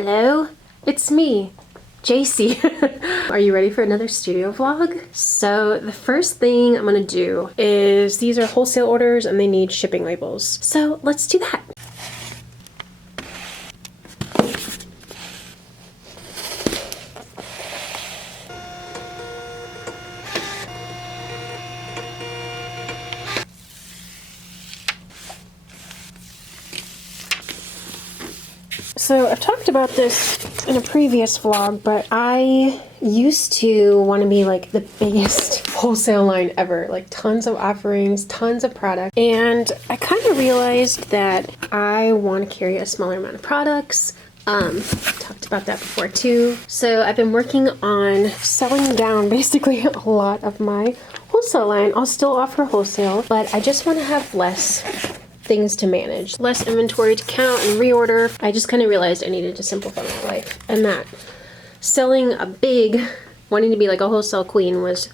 Hello, it's me, JC. Are you ready for another studio vlog? So the first thing I'm gonna do is, these are wholesale orders and they need shipping labels. So let's do that. So I've talked about this in a previous vlog, but I used to want to be like the biggest wholesale line ever, like tons of offerings, tons of product. And I kind of realized that I want to carry a smaller amount of products. Talked about that before too. So I've been working on selling down basically a lot of my wholesale line. I'll still offer wholesale, but I just want to have less things to manage, less inventory to count and reorder. I just kind of realized I needed to simplify my life, and that selling a big, wanting to be like a wholesale queen was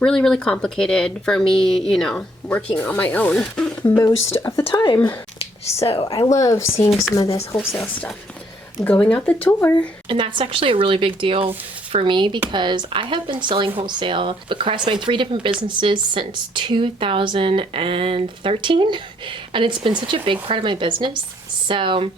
really, really complicated for me, you know, working on my own most of the time. So I love seeing some of this wholesale stuff going out the door. And that's actually a really big deal for me because I have been selling wholesale across my 3 different businesses since 2013, and it's been such a big part of my business. So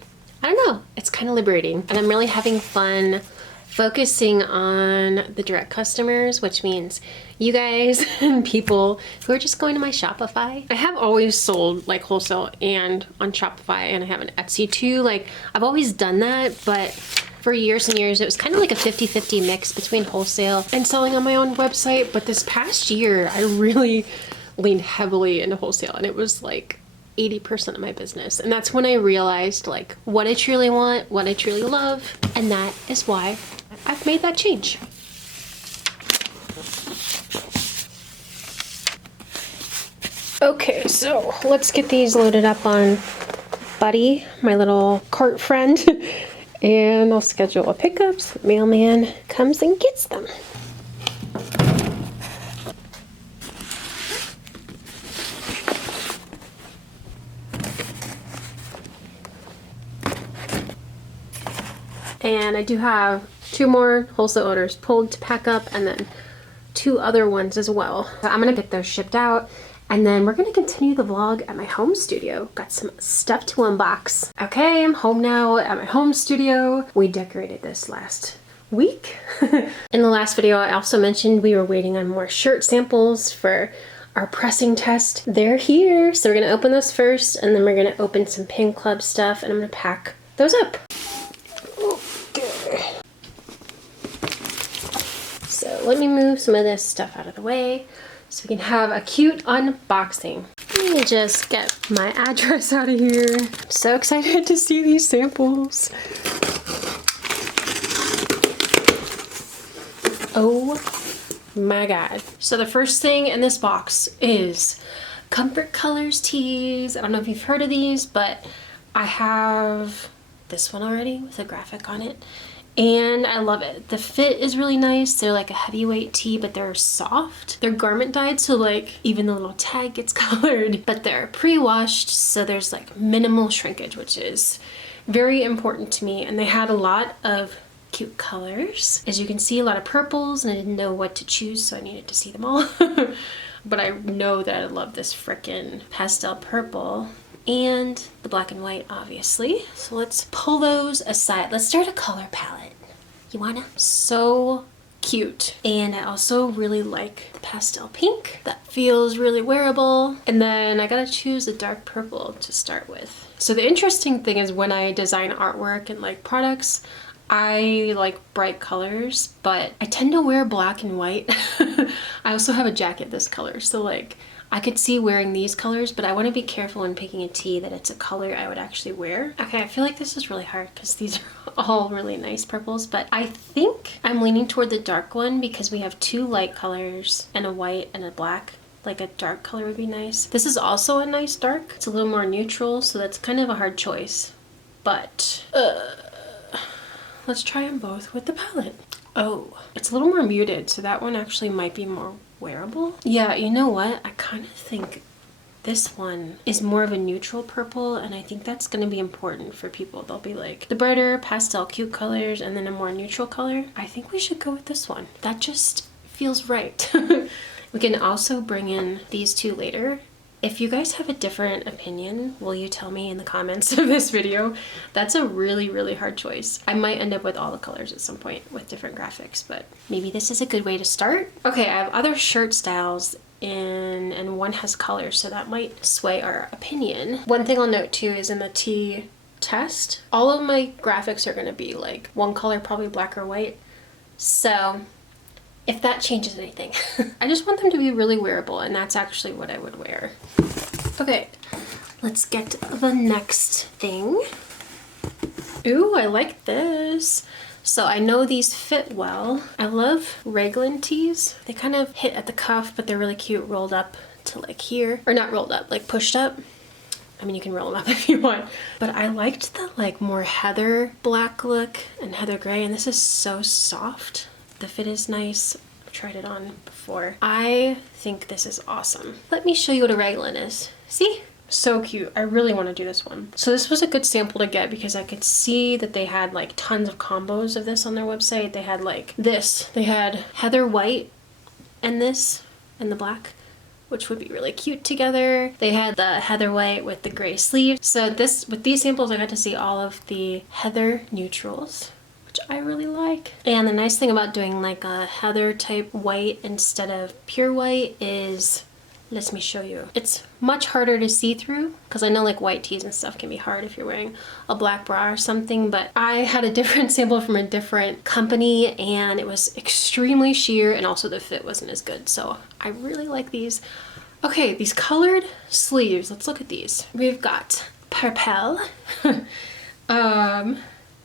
I don't know, it's kind of liberating, and I'm really having fun focusing on the direct customers, which means you guys and people who are just going to my Shopify. I have always sold like wholesale and on Shopify, and I have an Etsy too. Like I've always done that, but for years and years it was kind of like a 50-50 mix between wholesale and selling on my own website. But this past year I really leaned heavily into wholesale, and it was like 80% of my business. And that's when I realized like what I truly want, what I truly love, and that is why I've made that change. Okay, so let's get these loaded up on Buddy, my little cart friend, and I'll schedule a pickup so the mailman comes and gets them. And I do have 2 more wholesale orders pulled to pack up, and then 2 other ones as well. So I'm gonna get those shipped out, and then we're gonna continue the vlog at my home studio. Got some stuff to unbox. Okay, I'm home now at my home studio. We decorated this last week. In the last video, I also mentioned we were waiting on more shirt samples for our pressing test. They're here, so we're gonna open those first, and then we're gonna open some Pin Club stuff, and I'm gonna pack those up. So let me move some of this stuff out of the way so we can have a cute unboxing. Let me just get my address out of here. I'm so excited to see these samples. Oh my god. So the first thing in this box is Comfort Colors tees. I don't know if you've heard of these, but I have this one already with a graphic on it, and I love it. The fit is really nice. They're like a heavyweight tee, but they're soft. They're garment dyed, so like even the little tag gets colored, but they're pre-washed, so there's like minimal shrinkage, which is very important to me. And they had a lot of cute colors. As you can see, a lot of purples, and I didn't know what to choose, so I needed to see them all. But I know that I love this frickin' pastel purple and the black and white, obviously. So let's pull those aside. Let's start a color palette. You wanna? So cute. And I also really like the pastel pink. That feels really wearable. And then I gotta choose a dark purple to start with. So the interesting thing is when I design artwork and like products, I like bright colors, but I tend to wear black and white. I also have a jacket this color, so like I could see wearing these colors, but I want to be careful when picking a tee that it's a color I would actually wear. Okay, I feel like this is really hard because these are all really nice purples, but I think I'm leaning toward the dark one because we have 2 light colors and a white and a black. Like a dark color would be nice. This is also a nice dark. It's a little more neutral, so that's kind of a hard choice. But let's try them both with the palette. Oh, it's a little more muted, so that one actually might be more wearable. Yeah, you know what? I kind of think this one is more of a neutral purple, and I think that's going to be important for people. They'll be like the brighter pastel cute colors and then a more neutral color. I think we should go with this one. That just feels right. We can also bring in these two later. If you guys have a different opinion, will you tell me in the comments of this video? That's a really, really hard choice. I might end up with all the colors at some point with different graphics, but maybe this is a good way to start. Okay, I have other shirt styles and one has colors, so that might sway our opinion. One thing I'll note too is in the tee test, all of my graphics are gonna be like one color, probably black or white. So if that changes anything. I just want them to be really wearable, and that's actually what I would wear. Okay, let's get the next thing. Ooh, I like this. So I know these fit well. I love raglan tees. They kind of hit at the cuff, but they're really cute rolled up to like here. Or not rolled up, like pushed up. I mean, you can roll them up if you want. But I liked the like more heather black look and heather gray, and this is so soft. The fit is nice. I've tried it on before. I think this is awesome. Let me show you what a raglan is. See? So cute. I really want to do this one. So this was a good sample to get because I could see that they had like tons of combos of this on their website. They had like this. They had heather white and this and the black, which would be really cute together. They had the heather white with the gray sleeves. So this, with these samples, I got to see all of the heather neutrals, which I really like. And the nice thing about doing like a heather type white instead of pure white is, let me show you. It's much harder to see through because I know like white tees and stuff can be hard if you're wearing a black bra or something, but I had a different sample from a different company and it was extremely sheer and also the fit wasn't as good. So I really like these. Okay, these colored sleeves, let's look at these. We've got purple,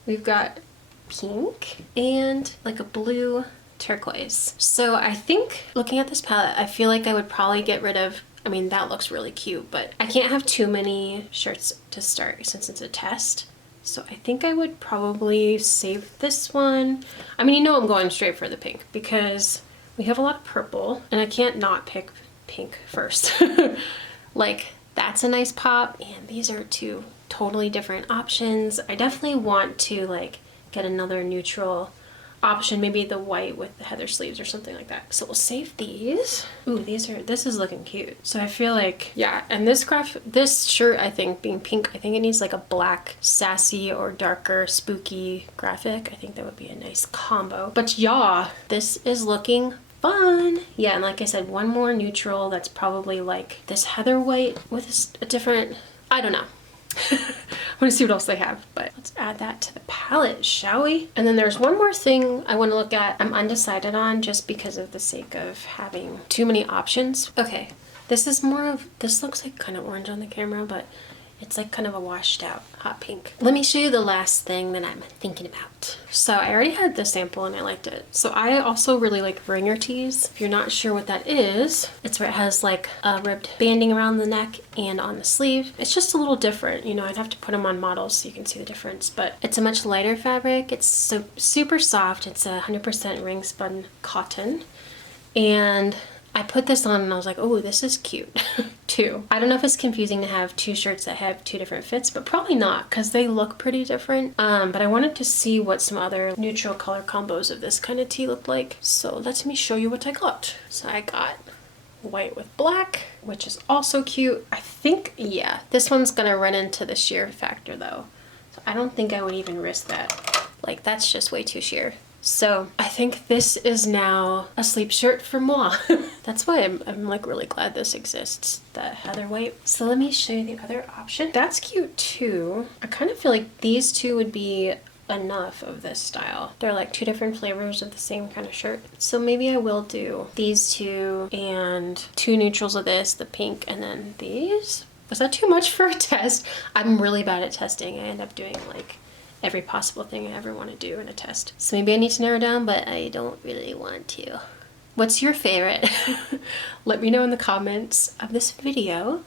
we've got pink and like a blue turquoise. So I think looking at this palette, I feel like I would probably get rid of, I mean, that looks really cute, but I can't have too many shirts to start since it's a test. So I think I would probably save this one. I mean, you know I'm going straight for the pink because we have a lot of purple and I can't not pick pink first. Like, that's a nice pop, and these are two totally different options. I definitely want to like get another neutral option, maybe the white with the heather sleeves or something like that. So we'll save these. Ooh, this is looking cute. So I feel like, yeah, and this shirt, I think being pink, I think it needs like a black sassy or darker spooky graphic. I think that would be a nice combo. But yeah, this is looking fun. Yeah, and like I said, one more neutral that's probably like this heather white with a different, I don't know. I want to see what else they have, but let's add that to the palette, shall we? And then there's one more thing I want to look at. I'm undecided on just because of the sake of having too many options. Okay, this is more of, this looks like kind of orange on the camera, but it's like kind of a washed out hot pink. Let me show you the last thing that I'm thinking about. So I already had this sample and I liked it. So I also really like ringer tees. If you're not sure what that is, it's where it has like a ribbed banding around the neck and on the sleeve. It's just a little different. You know, I'd have to put them on models so you can see the difference, but it's a much lighter fabric. It's so super soft. It's 100% ring spun cotton. And I put this on and I was like, oh, this is cute too. I don't know if it's confusing to have two shirts that have two different fits, but probably not because they look pretty different. But I wanted to see what some other neutral color combos of this kind of tee looked like. So let me show you what I got. So I got white with black, which is also cute. I think, yeah, this one's gonna run into the sheer factor though. So I don't think I would even risk that. Like, that's just way too sheer. So I think this is now a sleep shirt for moi. That's why I'm like really glad this exists, that heather white. So let me show you the other option. That's cute too. I kind of feel like these two would be enough of this style. They're like two different flavors of the same kind of shirt. So maybe I will do these two and two neutrals of this, the pink, and then these. Was that too much for a test? I'm really bad at testing. I end up doing like every possible thing I ever want to do in a test. So maybe I need to narrow down, but I don't really want to. What's your favorite? Let me know in the comments of this video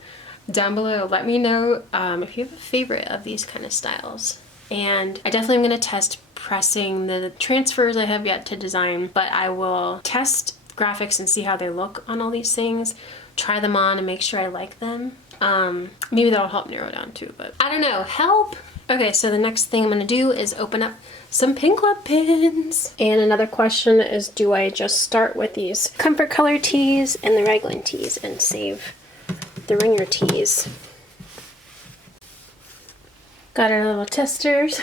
down below. Let me know if you have a favorite of these kind of styles. And I definitely am going to test pressing the transfers I have yet to design, but I will test graphics and see how they look on all these things, try them on and make sure I like them. Maybe that'll help narrow down too, but I don't know. Help! Okay, so the next thing I'm gonna do is open up some Pink Club pins. And another question is, do I just start with these Comfort Color tees and the Raglan tees and save the ringer tees? Got our little testers.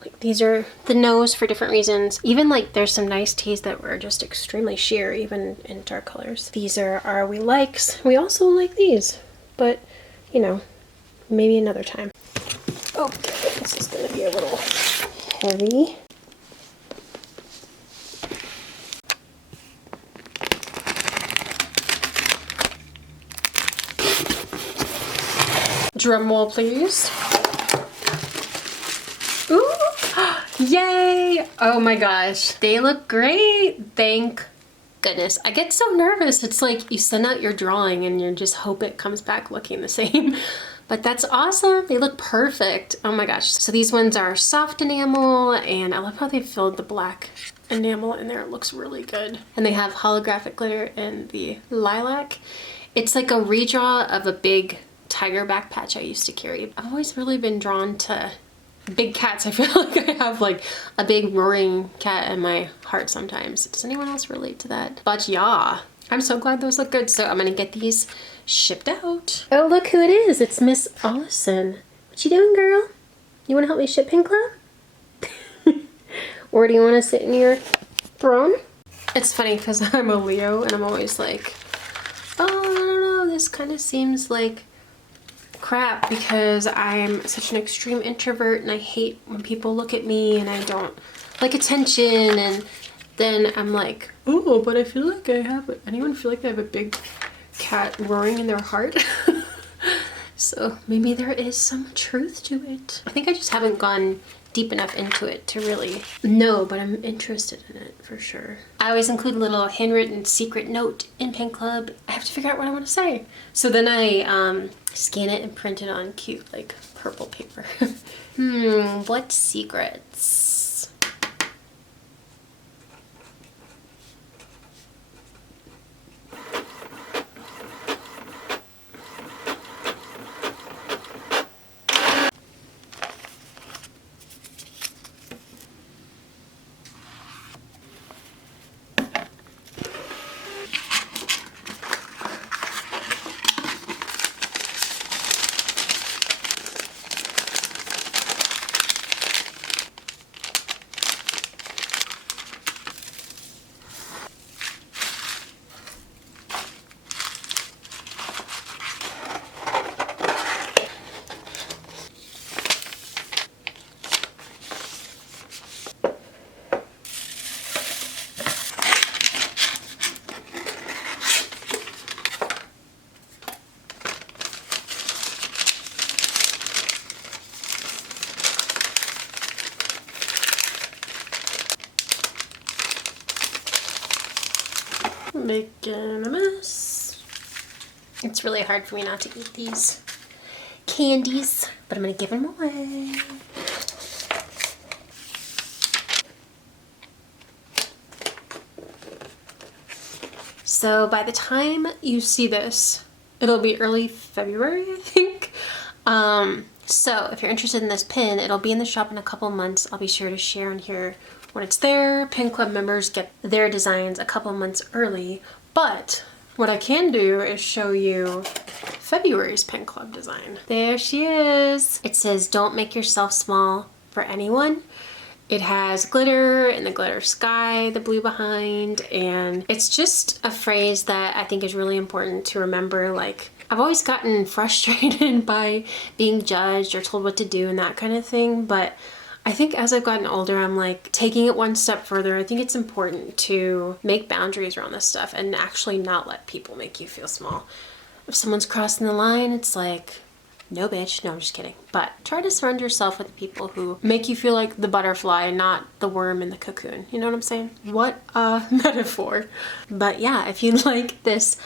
Like, these are the nose for different reasons. Even like there's some nice tees that were just extremely sheer, even in dark colors. These are our we likes. We also like these, but you know, maybe another time. Oh, this is gonna be a little heavy. Drum roll, please. Ooh! Yay! Oh my gosh, they look great. Thank goodness. I get so nervous. It's like you send out your drawing and you just hope it comes back looking the same. But that's awesome. They look perfect. Oh my gosh. So these ones are soft enamel, and I love how they filled the black enamel in there. It looks really good. And they have holographic glitter in the lilac. It's like a redraw of a big tiger back patch I used to carry. I've always really been drawn to big cats. I feel like I have like a big roaring cat in my heart sometimes. Does anyone else relate to that? But yeah, I'm so glad those look good. So I'm gonna get these shipped out. Oh, look who it is. It's Miss Allison. What you doing, girl? You wanna help me ship Pink Club? Or do you wanna sit in your throne? It's funny because I'm a Leo and I'm always like, oh, I don't know, this kind of seems like crap because I'm such an extreme introvert and I hate when people look at me and I don't like attention, and then I'm like, oh, but I feel like I have, anyone feel like they have a big cat roaring in their heart? So maybe there is some truth to it. I think I just haven't gone deep enough into it to really know, but I'm interested in it for sure. I always include a little handwritten secret note in Pink Club. I have to figure out what I want to say. So then I scan it and print it on cute like purple paper. What secrets? Making a mess. It's really hard for me not to eat these candies, but I'm gonna give them away. So by the time you see this, it'll be early February, I think. So if you're interested in this pin, it'll be in the shop in a couple months. I'll be sure to share on here when it's there. Pin Club members get their designs a couple months early, but what I can do is show you February's Pin Club design. There she is. It says, "Don't make yourself small for anyone." It has glitter and the glitter sky, the blue behind, and it's just a phrase that I think is really important to remember. Like, I've always gotten frustrated by being judged or told what to do and that kind of thing, but I think as I've gotten older, I'm like taking it one step further. I think it's important to make boundaries around this stuff and actually not let people make you feel small. If someone's crossing the line, it's like, no bitch, no, I'm just kidding. But try to surround yourself with people who make you feel like the butterfly, not the worm in the cocoon. You know what I'm saying? What a metaphor. But yeah, if you like this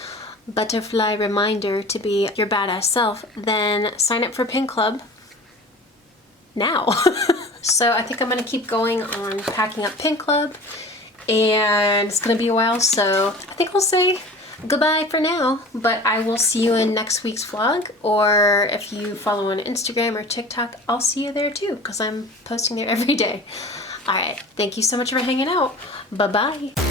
butterfly reminder to be your badass self, then sign up for Pink Club now. So I think I'm gonna keep going on packing up Pink Club, and it's gonna be a while, so I think I'll say goodbye for now, but I will see you in next week's vlog, or if you follow on Instagram or TikTok, I'll see you there too, because I'm posting there every day. All right, thank you so much for hanging out. Bye-bye.